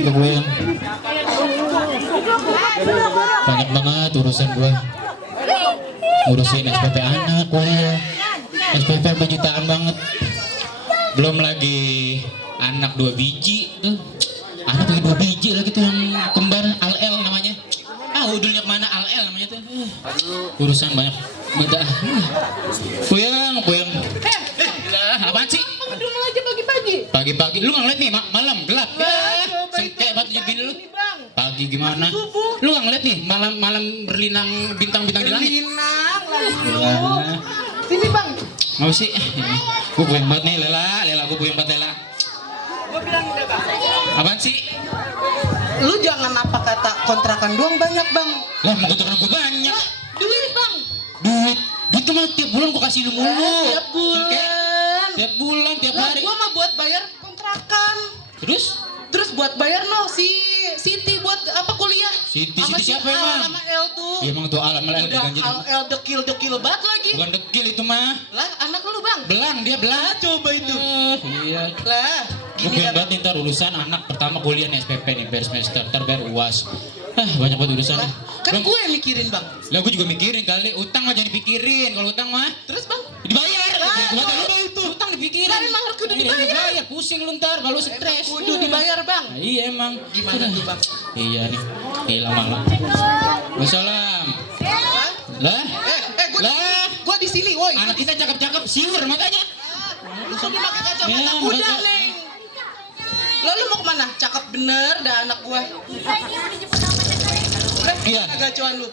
ke gue yang banyak banget urusan gue, ngurusin SPP anak kuliah, SPP berjutaan banget, belum lagi anak 2 biji tuh, anak lagi 2 biji lagi tuh yang kembar Al-El namanya, udulnya kemana Al-El namanya tuh, urusan banyak beda. Puyeng lah, apaan sih? Ngedumel aja pagi-pagi. Pagi-pagi lu nggak ngeliat nih malam gelap ya, sengke banget gini lu. Pagi gimana? Lu nggak ngeliat nih malam berlinang bintang-bintang di langit? Berlinang lagi. Ya. Sini bang. Mau sih? Gue puyeng banget nih Lela gue puyeng banget Lela. Gue bilang udah bang. Apaan sih? Lu jangan apa kata kontrakan doang banyak bang. Lah mau kontrakan gue banyak. Duit bang. Duit tuh mah tiap bulan gue kasih lu mulu. Tiap bulan. Tiap bulan, tiap Lah hari. gue mah buat bayar kontrakan. Terus buat bayar no si Siti buat apa kuliah? Siti Sama siapa Al emang? sama El tuh. Ya emang tuh alam Al ganjil. El dekil banget lagi. Bukan dekil itu mah. Lah anak lu bang. Belang dia belang. Coba itu. Iya. Lah. Gue pengen banget nih ntar urusan anak pertama kuliah nih SPP nih bayar semester, ntar bayar UAS. Banyak banget urusan. Lah, kan gue yang mikirin bang. Lah gue juga mikirin kali, utang mah jangan dipikirin. Kalau utang mah Terus bang? dibayar. Apa itu? Utang dipikirin. Lah emang harus kudu dibayar. Pusing lu ntar kalau stres. Kudu dibayar bang. Nah, iya emang. Gimana tuh bang? Iya nih. Gila malam. Wassalam. Lah? Gue di sini, woi. Anak kita cakep-cakep, siur makanya. Lu sampai pakai kacamata Iya, kuda, makanya. Neng. Lalu mau kemana? Cakep bener dah anak gua. Iya. Gacuan lu.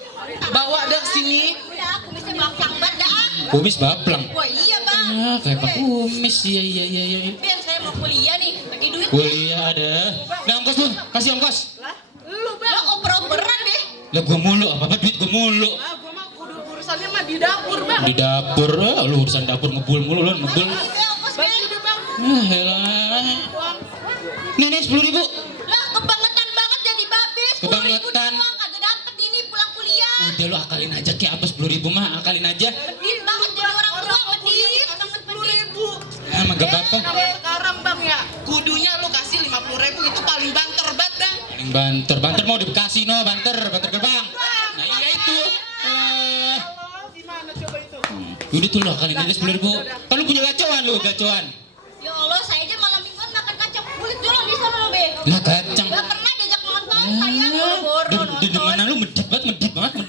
Bawa dah sini. Udah, aku mesti belakang banget dah. Kumis baplang. Wah iya bang. Kayak Pak Kumis. Iya. Ben saya mau kuliah nih, bagi duit. Kuliah ada. Nah, ongkos tuh, kasih ongkos. Lu bang. Lo oper-operan deh. Lah gua mulu, apa duit gua mulu. Gua mah kudu urusannya mah di dapur, Bang. Di dapur, lu urusan dapur ngebul mulu lu, ngebul. Oke, ongkos Bang, Ben. udah, Bang. Elah. Nih 10.000. Lah kebangetan banget jadi babes. 10.000 Kebangetan. doang kagak dapet ini pulang kuliah. Udah lu akalin aja kayak apa 10.000 mah, akalin aja. Medit banget jadi orang tua, medit. Sangat medit. 10.000. Emang gak apa-apa. Kalau sekarang, Bang ya, kudunya lu kasih 50.000 itu paling banter banget, Bang. Paling banter mau di Bekasi no, banter gerbang. Nah iya itu. Gimana coba itu? Udah tuh lu akalin aja 10.000. Kan lu punya gacoan. Ya Allah, saya aja malam mingguan makan kacang kulit dulu di sana lo, Be. Lah kacang. Gak pernah diajak nonton, saya boro-boro Di nonton. mana lu medit banget.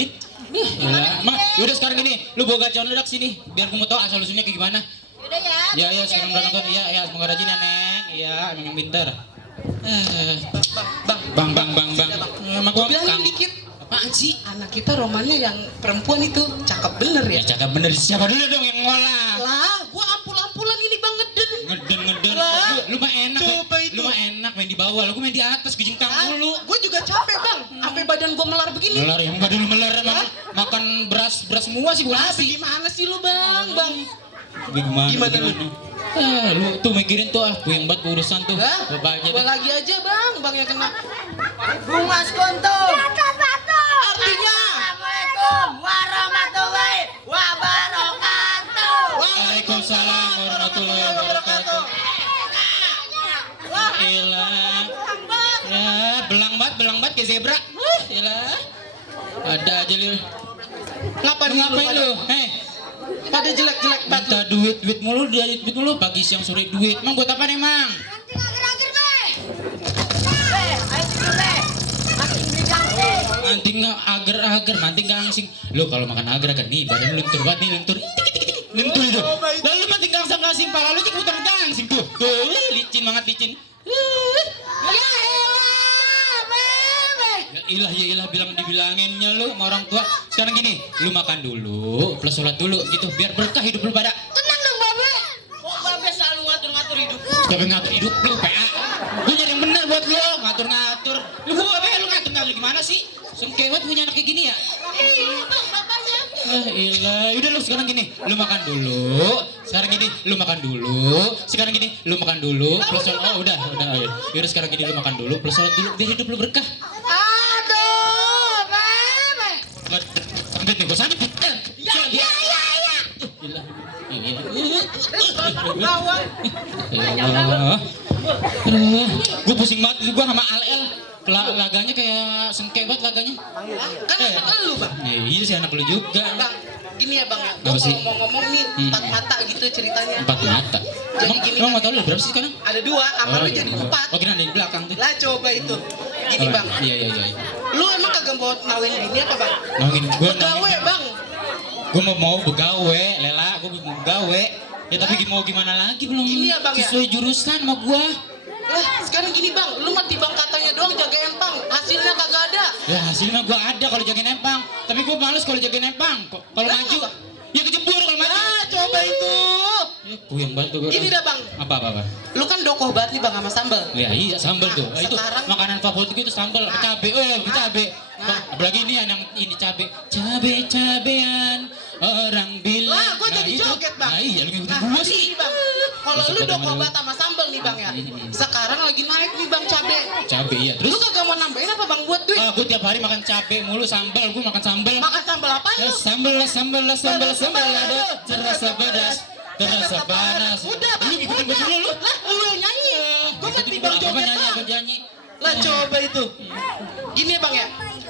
Yaudah sekarang gini, lu bawa gacoan lu dak sini, biar gua mau tahu asal usulnya kayak gimana. Yaudah ya. Ya sekarang udah nonton, iya semoga rajin ya Neng, iya emang pintar. Bang. Emang gua Bilangin dikit. apaan sih? Anak kita romannya yang perempuan itu cakep bener ya. Ya cakep bener, siapa dulu dong yang ngolah? Lah, gua ampul-ampulan ini Bang ngeden. Ngeden. Lah, Lu mah enak. coba itu. Lu mah enak main di bawah, lu main di atas gejengkang mulu. Gua juga capek, Bang. Sampai badan gua melar begini. Melar yang enggak dulu melar emang. Makan beras semua sih gua nasi. Gimana sih lu, Bang? Gimana lu? Lu tuh mikirin tuh puyeng banget urusan tuh. Lah, Bapak aja gua deh. lagi aja, Bang yang kena. Bunga Skonto. Artinya Assalamualaikum warahmatullahi wabarakatuh. Waalaikumsalam warahmatullahi wabarakatuh. Ilah. Ya, belang banget kayak zebra. Ilah. Ada aja lu. Ngapain lu? Pada jelek-jelek banget. Minta duit mulu, duit mulu pagi siang sore duit. Emang buat apa emang? Manting agar manting gangsing. Lu kalau makan agar nih badan lu lentur banget nih, lentur itu. Lalu manting gangsing pala lu putar gangsing tuh. Licin banget licin. Ya ilah dibilanginnya lu sama orang tua. Sekarang gini, lu makan dulu, plus sholat dulu gitu, biar berkah hidup lu pada. Tenang dong, Babe. Kok Babe selalu ngatur-ngatur hidup? Siapa yang ngatur hidup lu, PA? Gue nyari yang bener buat lu, ngatur-ngatur. Lu ngatur-ngatur gimana sih? Sengkewet punya anak kayak gini ya? Iya, Bang, bapaknya. Ilah, udah lu sekarang gini, lu makan dulu. Sekarang gini, lu makan dulu. Sekarang gini, lu makan dulu. Plus sholat, udah. Yaudah sekarang gini lu makan dulu, plus sholat dulu, biar hidup lu berkah. Aduh, Babe. Sambit nih, gue sambit. Ya. Ilah. Bawang. Ilah. Gue pusing banget gue sama Al-El. Laganya kayak sengke banget laganya. Kan anak lu bang. Iya sih anak lu juga. Bang, gini ya bang ya. Apa Gue sih? kalau mau ngomong nih empat mata gitu ceritanya. 4 mata. Jadi Emang, gini emang kan. mata lu berapa sih sekarang? Ada 2, sama lu jadi 4. Oh kira ada di belakang tuh. Lah coba itu. Gini bang. Iya. Lu emang kagak mau nawin bini apa bang? Nongin gue Gawe bang. Gue mau begawe, Lela, gue mau begawe. Ya tapi mau gimana lagi belum Gini ya, Bang, ya? sesuai jurusan sama gue. Lah sekarang gini bang. Lu mati bang katanya doang jaga empang. Hasilnya kagak ada. Ya hasilnya gue ada kalau jagain empang. Tapi gue males kalau jagain empang. Kalau Lah, maju, apa? ya kejebur kalau maju. Ah coba itu. Ya puyeng banget gue. Gini dah bang. Apa? Lu kan dokoh banget nih bang sama sambal. Ya iya sambal tuh. Nah, Itu sekarang- makanan favorit gue itu sambal sama cabe. Cabe. Nah. Apalagi ini yang ini cabe. Cabean orang bilang. Lah gue jadi itu. joget bang. Nah iya lu ngikutin Nah, gue sih. gini, bang. Kalau Bisa lu pada dokoh mana-mana. banget sama sambal nih bang ya. Sekarang lagi naik nih bang cabe. Cabe iya. Lu Terus kagak mau nambahin apa bang buat duit? gue tiap hari makan cabe mulu sambal. Gue makan sambal. Makan sambal apa lu? Sambal ada terasa pedas, terasa panas. Udah bang, Lu ngikutin gue udah. dulu lu. Lah lu yang nyanyi. Gue mati bang Apa joget nyanyi, bang. apa nyanyi. Lah coba itu. Gini ya bang ya.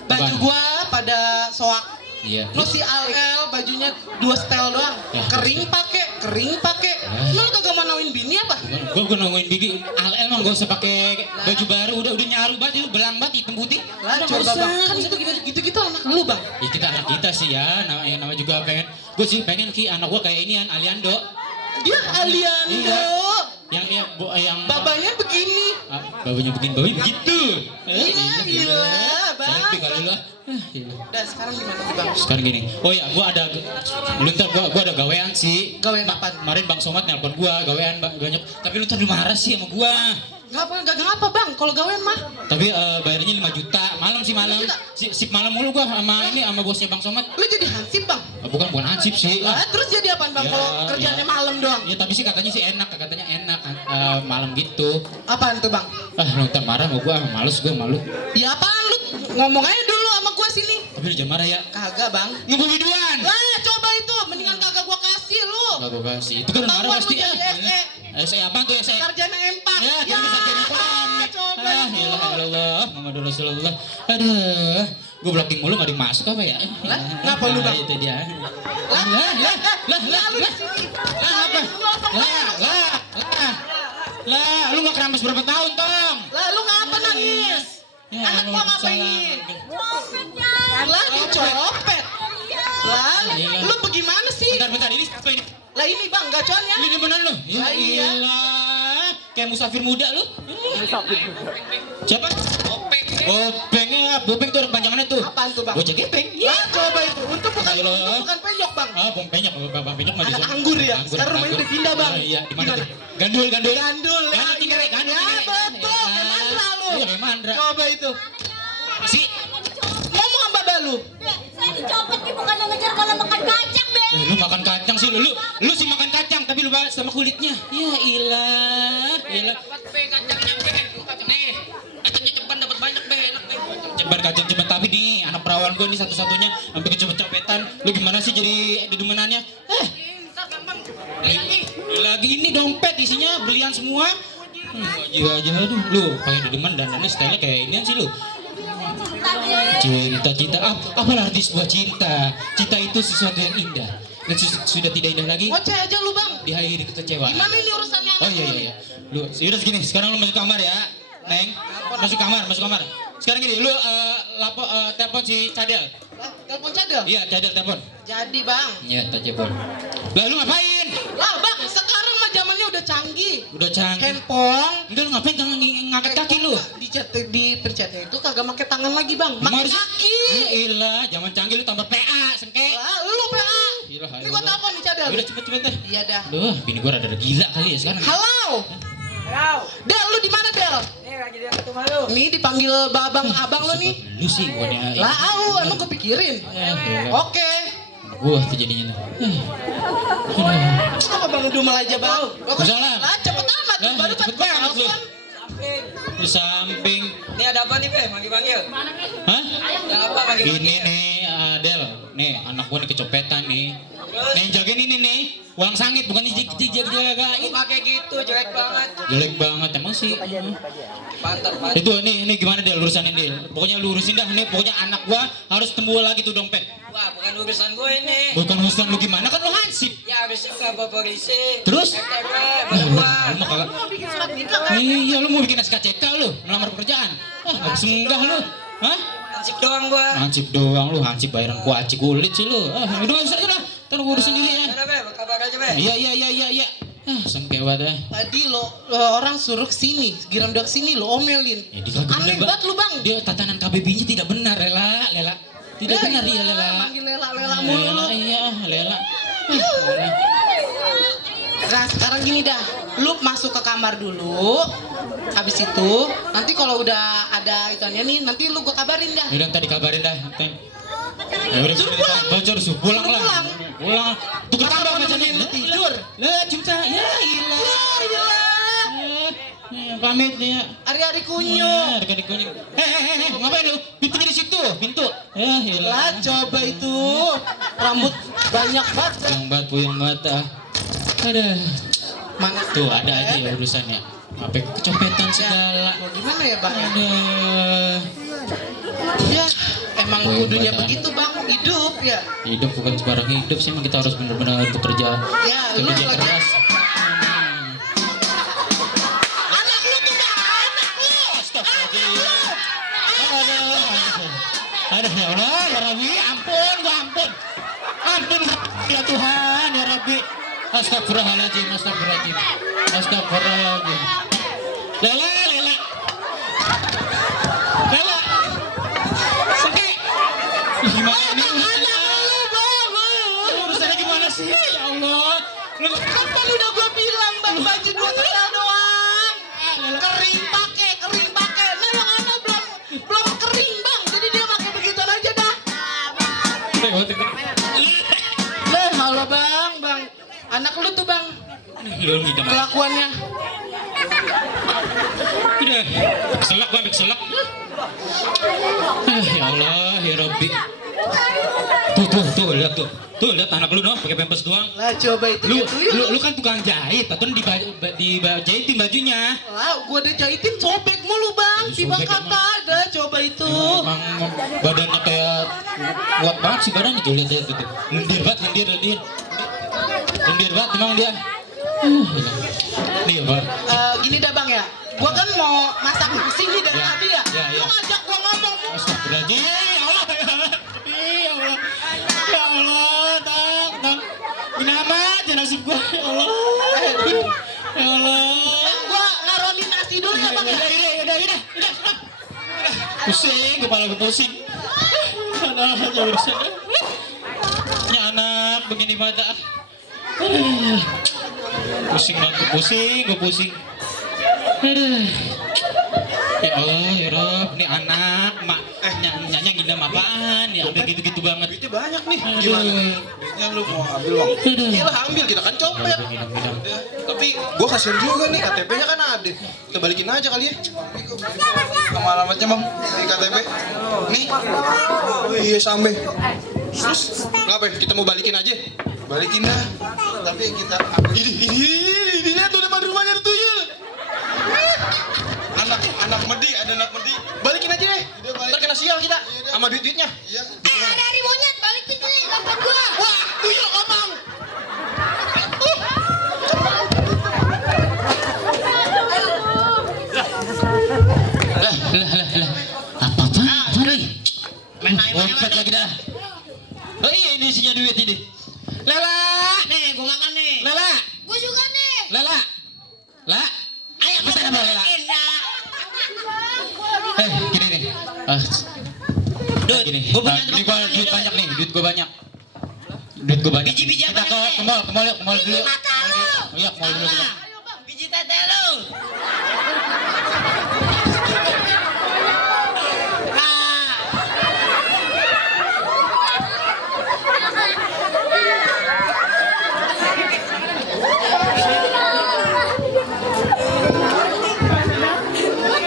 Baju Apaan? gua pada soak. Iya. Lu si Al-El bajunya 2 setel doang. Ya. Kering pake. Lu kagak mau nawin bini apa? Gue nungguin Bigi. Al emang gak usah pakai baju baru. Udah nyaru banget itu belang banget hitam putih. Lah Udah, coba nggak usah. bang. Kan gitu anak lu bang. Ya kita anak kita sih ya. Nama juga pengen. Gue sih pengen ki anak gue kayak inian Aliando. Dia Aliando. Iya. Yang Babanya begini. babanya begitu. Gila, bang. Cantik kali lu. Gila. Udah sekarang gimana nih bang? Sekarang gini, oh ya, gua ada gawean sih. Gawean apaan? Kemarin Bang Somad nelpon gua, gawean banyak. Tapi lu tadi marah sih sama gua. Gak ngapa bang, kalau gawean mah. Tapi bayarnya 5 juta, malam. 5 juta? Sip malam mulu gua sama bosnya Bang Somad. Lu jadi hansip bang. Bukan ansip sih. Lah terus jadi apaan bang Ya, kalau kerjanya ya. malam doang? Ya tapi sih katanya enak malam gitu. Apaan tuh bang? Lu ntar marah sama gua, males gua malu. Ya apaan lu? Ngomong aja dulu sama gua sini. Tapi lu jangan marah ya. Kagak bang. Ngebubiduan. Lah coba itu, mendingan kagak gua kasih lu. Enggak gua kasih. Itu kan marah Ketahuan pasti lu jadi SE. SE apa tuh SE? Sarjana empang. Ya, tapi sarjana empang. Coba itu. Ilah, Muhammad Rasulullah. Aduh, gue blocking mulu gak dimasuk apa ya? Lah, ngapa lu, Bang? Itu dia. Lah, Lah, apa? Lah, lu gak keramas berapa tahun, Tong? Lah lu ngapa nangis? Ya, Anak lu gua salah. ngapain? Copetnya. Lah dicopet. Lah, Iya. lu bagaimana sih? Bentar, ini apa ini? Lah ini bang, gaconnya. Ini beneran lu? Ya Lah, iya. iyalah, kayak musafir muda lu. Siapa? Opengnya, Bopeng tuh orang panjangannya tuh. Apaan tuh bang? Bocah gepeng. Lah coba itu, untuk bukan Ayolah. penyok bang. Bang penyok mah di Anak sana. anggur ya? Sekarang rumahnya udah pindah, Bang. Iya, di mana Gimana? tuh? Gandul. Gandul. Gandul tinggal, Ya betul, kayak Mandra lu. Iya, kayak Mandra. Coba itu. Si, Ngomong sama Mbak lu. Saya dicopet nih bukan ngejar malah makan kacang, Be. lu makan kacang sih lu sih makan kacang tapi lu bahas sama kulitnya. Ya ilah. Dapat be kacangnya be. Nih, kacangnya ceban dapat banyak be, enak be. Ceban kacang ceban tapi nih anak perawan gue nih satu-satunya sampai kecopet-copetan. Lu gimana sih jadi dedemenannya? Ntar gampang. Lagi. Lagi ini dompet isinya belian semua. Aja aduh lu pakai dedeman dandannya stylenya kayak inian sih lu. Cinta apa arti sebuah cinta? Cinta itu sesuatu yang indah dan sudah tidak indah lagi Ngoceh aja lu bang. diakhiri kekecewaan. Gimana ini urusannya anak Oh iya. Lu yaudah segini, sekarang lu masuk kamar ya. Neng, masuk kamar. Sekarang gini, lu telepon si Cadel. Lah, telepon cadel. Iya, Cadel telepon. Jadi bang. Iya, telepon. Lah lu ngapain? Lah bang, sekarang mah zamannya udah canggih. Udah canggih. Handphone. Enggak lu ngapain jangan ngangkat kaki lu. Di pencetnya itu kagak pakai tangan lagi bang, pakai Harus- kaki. Ilah, zaman canggih lu tambah PA, sengke. Lah lu PA. Ilah, Ini gua telepon nih cadel. Udah cepet deh. Iya dah. Duh, bini gua rada gila kali ya sekarang. Halo. Del, lu di mana Del? Nih dipanggil abang lu nih. Lu sih gua nih. Lah, emang gua pikirin. Oke. Gua tuh jadinya. Kenapa bang Dumel aja bang? Salah. Lah cepet amat, Lah, baru cepet kan gua banget lu. telepon. Di samping. Ini ada apa nih be? Manggil-manggil. Hah? Yang apa manggil-manggil? Ini nih Del, nih anak gua nih kecopetan nih. Nih yang jagain ini nih, uang sangit bukan dijagain. Muka kayak gitu, jelek banget. Jelek banget emang sih. Pantat. Itu nih gimana Del urusan ini? Pokoknya lu urusin dah nih, pokoknya anak gua harus temu lagi tuh dompet. Wah, bukan urusan gue ini. Bukan urusan lu gimana kan lu hansip. Ya harusnya nggak polisi. Terus? FTP, Lu gua. mau kagak? Iya lu mau bikin SKCK lu, melamar pekerjaan. Ah, nggak bisa munggah lu. Hah? Hansip doang gua. Hansip doang lu, hansip bayaran kuaci kulit sih lu. Ah, udah nggak usah lah. Ntar gua urusin dulu ya. Udah, Be, kabar aja, Be. Iya. Ah, sengkewa dah. Tadi lo orang suruh kesini, giram dia kesini lo omelin. Ya, dia kagak Aneh bener, banget lu bang. Dia tatanan KBB-nya tidak benar, Lela. Tidak benar dia, Lela. Manggil lela mulu lu. Iya, Lela. Nah sekarang gini dah, lu masuk ke kamar dulu. Habis itu nanti kalau udah ada ituannya nih, nanti lu gua kabarin dah. Udah tadi kabarin dah. Ya udah Suruh pulang. suruh pulang Suruh lah. Pulang. Tuh Orang kenapa mau macam nemenin ini? lu tidur. Lah, cinta. Ya, gila. Ya, pamit ya. Hari-hari Ya, kunyuk. dekat kunyuk. Ngapain lu? Pintunya di situ, pintu. Ya, Lah hilang. coba itu rambut banyak banget. Puyeng banget ah. Ada. Mana Tuh ada aja ya urusannya. Sampai kecopetan segala. Mau gimana ya bang? Ada. Ya emang Puyeng kudunya banget. begitu bang, hidup ya. Hidup bukan sembarang hidup sih, emang kita harus benar-benar bekerja. Ya lu Kerja lagi. keras. Anak lu tuh bang, anak lu. Astagfirullah. Aduh ya Allah, ya Rabbi, ampun, gua ampun. Ampun ya Tuhan, ya Rabbi. Astagfirullahaladzim. Lela. Sengke. Gimana ini urusannya? Urusannya gimana sih? Ya Allah. Kapan udah gua bilang bang baju dua setengah doang. Kering pakai. Nah yang anak belum kering bang, jadi dia pakai begituan aja dah. Lah halo bang, anak lu tuh bang kelakuannya. Udah, keselak. Ya Allah, ya Rabbi. Tuh, lihat anak lu pakai pampers doang. Lah coba itu Lu, ya tuyul. lu kan tukang jahit, atau dijahitin bajunya. Lah gua udah jahitin sobek mulu bang, tiba Sobek kata ada coba itu. Emang badannya kayak kuat banget sih badannya tuh, lihat gitu. Lendir banget emang dia. Nih, Bang. Gini dah bang ya, gua kan mau masak nasi nih dari Ya, tadi ya. ya. Lu ngajak gua ngomong mulu. Astagfirullahaladzim. Ya Allah. Ya Allah, tang. Kenapa aja nasib gua? Ya Allah. Ya Allah. Gua ngaronin nasi dulu ya bang ya. Udah. Pusing, kepala gue pusing. Aduh, aja urusan. Ya anak, begini mata. Pusing banget, gue pusing. Aduh. Ya Allah, ya Rob, ini anak, mak, nyanyi ngidam apaan? Ya ambil gitu-gitu banget. Duitnya banyak nih. Aduh. Gimana? Duitnya lu mau ambil bang? Aduh. Iya lah ambil, kita kan copet. Ngidam. Ya, tapi gua kasihan juga nih, KTP-nya kan ada. Kita balikin aja kali ya. Nama alamatnya bang, di KTP. Nih. Oh iya sampai. Terus ngapain? Kita mau balikin aja. Balikin dah. Tapi kita ini lihat tuh depan rumahnya tuh tuyul. Anak medi, ada anak medi. Balikin aja deh. Ntar kena sial kita sama duit-duitnya. Iya. Dari monyet balikin nih dompet gua. Wah tuyul ngomong. Lah. Apa nih? Dompet lagi dah. Oh iya, ini isinya duit ini. Lela, Nih, gua makan nih. Lela. Gua juga nih. Lela. Ayo, Kita apa, Lela? Bang. Gini nih. Gini. Gua punya Ini tempat duit makan banyak nih, nih, duit gua banyak. Biji-biji Kita apa nih? ke mall dulu. Mata lu. Iya, ke mall dulu. Apa? Biji tete lu.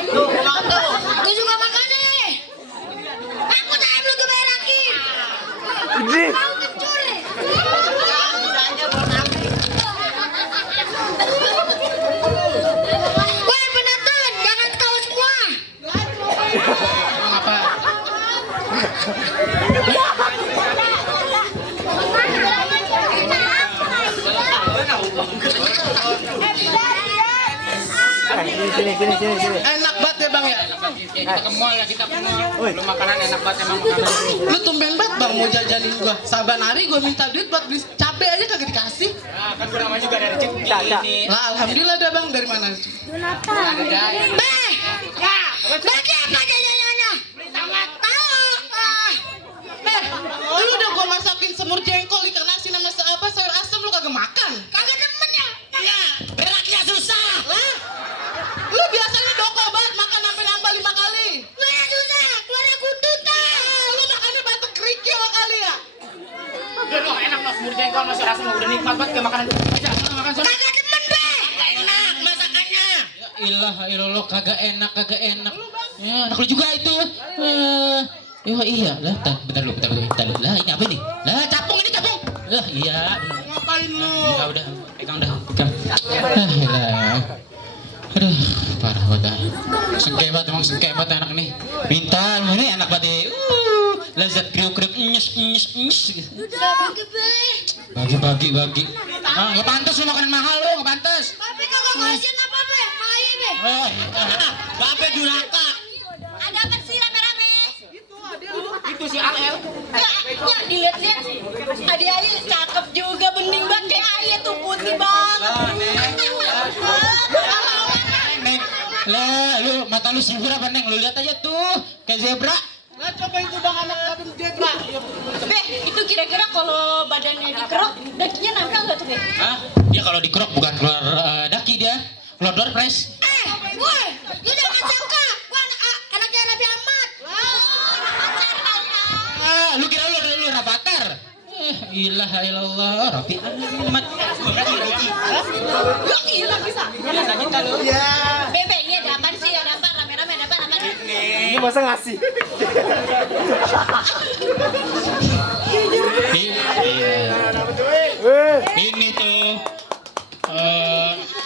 Gua juga makan nih. Aku tak belum gue bayar lagi. Enak banget ya bang ya. Kita ke mall ya, kita ke mall. Lu makanan enak banget emang makanan. Lu tumben banget bang mau jajanin gua. Saban hari gua minta duit buat beli cabe aja kagak dikasih. Nah, kan gue namanya juga dari rezeki ini. Lah alhamdulillah dah bang, dari mana? Bagi apa jajanannya? Lu udah gua masakin semur jengkol, ikan asin sama apa sayur asam lu kagak makan. Kagak demen ya? Iya, beraknya susah. Lah, lu biasanya doko banget makan sampai nambah 5 kali. Keluarnya susah, keluarnya kututan. Lu makannya batu kerikil kali ya. Udah loh, enak loh, semur jengkol masih rasa udah nikmat banget kayak makanan. Aja, makan sana. Kagak demen deh. Enak masakannya. Ilah ilallah kagak enak. Ya, anak lu juga itu. Iya lah, bentar dulu. Lah ini apa nih? Lah capung ini capung. Lah iya. Ngapain lu? Ya udah, pegang. Lah. Aduh, parah banget. Sengke banget anak nih. Minta ini enak banget. Lezat kriuk nyes. Udah bagi. Bagi. Ah, enggak pantas lu makanan mahal lu, enggak pantas. Tapi kagak ngasihin apa-apa ya? Main deh. Babe duraka. Ada apa sih rame-rame? Itu si Alel. Ya, dilihat-lihat. Adi Ayu cakep juga, bening banget kayak Ayu tuh, putih banget. Neng, lah lu mata lu zebra apa Neng? Lu lihat aja tuh, kayak zebra. Lah coba itu bang anak kadang zebra. Beh, itu kira-kira kalau badannya dikerok, dakinya nempel nggak tuh, Beh? Hah? Dia kalau dikerok bukan keluar daki dia, keluar door press. Woi, lu jangan sangka, gua anaknya Nabi Ahmad. Pacar kali ya. Ah, lu kira lu Rafathar? Ilah ilallah, Rafi Ahmad. Lu gila bisa. Biasa kita lu. Bebe, ini ada apaan sih? Ada apa? Rame-rame ada apa? Ini masa ngasih? Ini tuh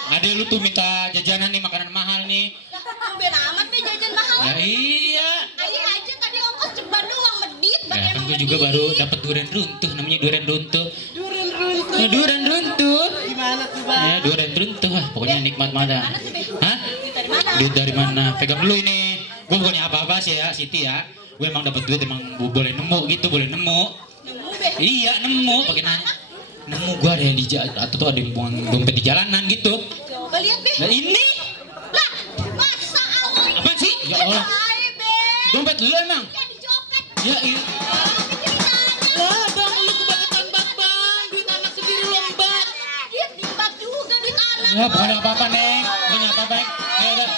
ada lu tuh minta jajanan nih, makanan mahal nih. Tumben amat deh jajan mahal. Ya iya. Ayo aja tadi ongkos ceban doang medit. Ya kan gue juga baru dapat durian runtuh, namanya durian runtuh. Durian runtuh. Durian runtuh. Gimana tuh bang? Ya durian runtuh, wah, pokoknya nikmat banget. Hah? Dari mana? Duit dari mana? Pegang dulu ini. Gue bukannya apa-apa sih ya, Siti ya. Gue emang dapat duit emang boleh nemu gitu, boleh nemu. Nemu Beh. Iya nemu, pakai nanya. Nemu gue ada yang di atau tuh ada yang buang dompet di jalanan gitu. Coba lihat Beh. Nah ini Lah, masa Allah. apaan sih? Ya Allah, Hai Beh. dompet lu emang? Ya dicopet. Ya iya. Lah bang lu kebangetan banget bang. Duit anak sendiri lombat. Dia timbak juga di tanah. Ya bukan apa-apa Neng, bukan apa-apa Neng. Ya udah.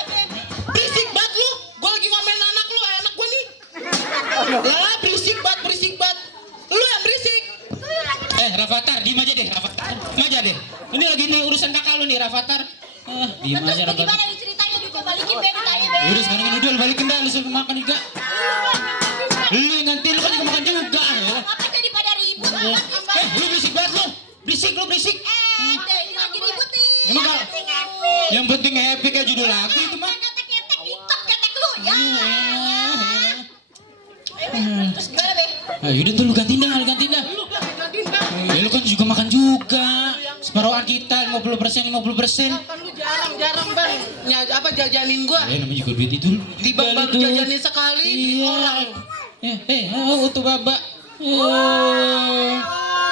Berisik banget lu. Gua lagi ngomelin anak lu, anak gua nih. Lah berisik banget. Lu yang berisik. Rafathar, diem aja deh, Rafathar. Diem aja deh. Ini lagi nih urusan kakak lu nih, Rafathar. Diem Terus aja Rafathar. bagaimana nih ceritanya? Duitnya balikin Beh, ditanya Beh. Udah sekarang ini udah lu balikin dah, lu suruh makan juga. Lu yang ganti, lu kan juga makan juga. Ya. Apa jadi pada ribut? Lu berisik banget lu. Berisik. Deh, ini lagi ribut nih. Emang kalau yang penting happy kayak judul lagu itu mah. Ketek-ketek, TikTok ketek lu ya. Iya. Terus gimana Beh? Yaudah tuh lu gantiin dah. Ya lu kan juga makan juga. Separuhan kita 50%. Kan lu jarang bang. Jajanin gua. Namanya juga duit itu. Di bang baru jajanin sekali. Di orang. Tuh baba.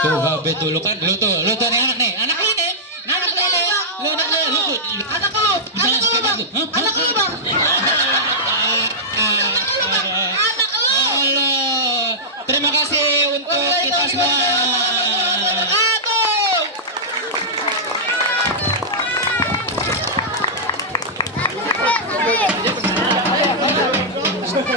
Tuh babe tuh lu kan, lu tuh nih anak nih. Anak lu nih. Anak lu nih. Lu anak lu. Anak lu bang. Anak lu bang. Halo. Terima kasih untuk kita semua.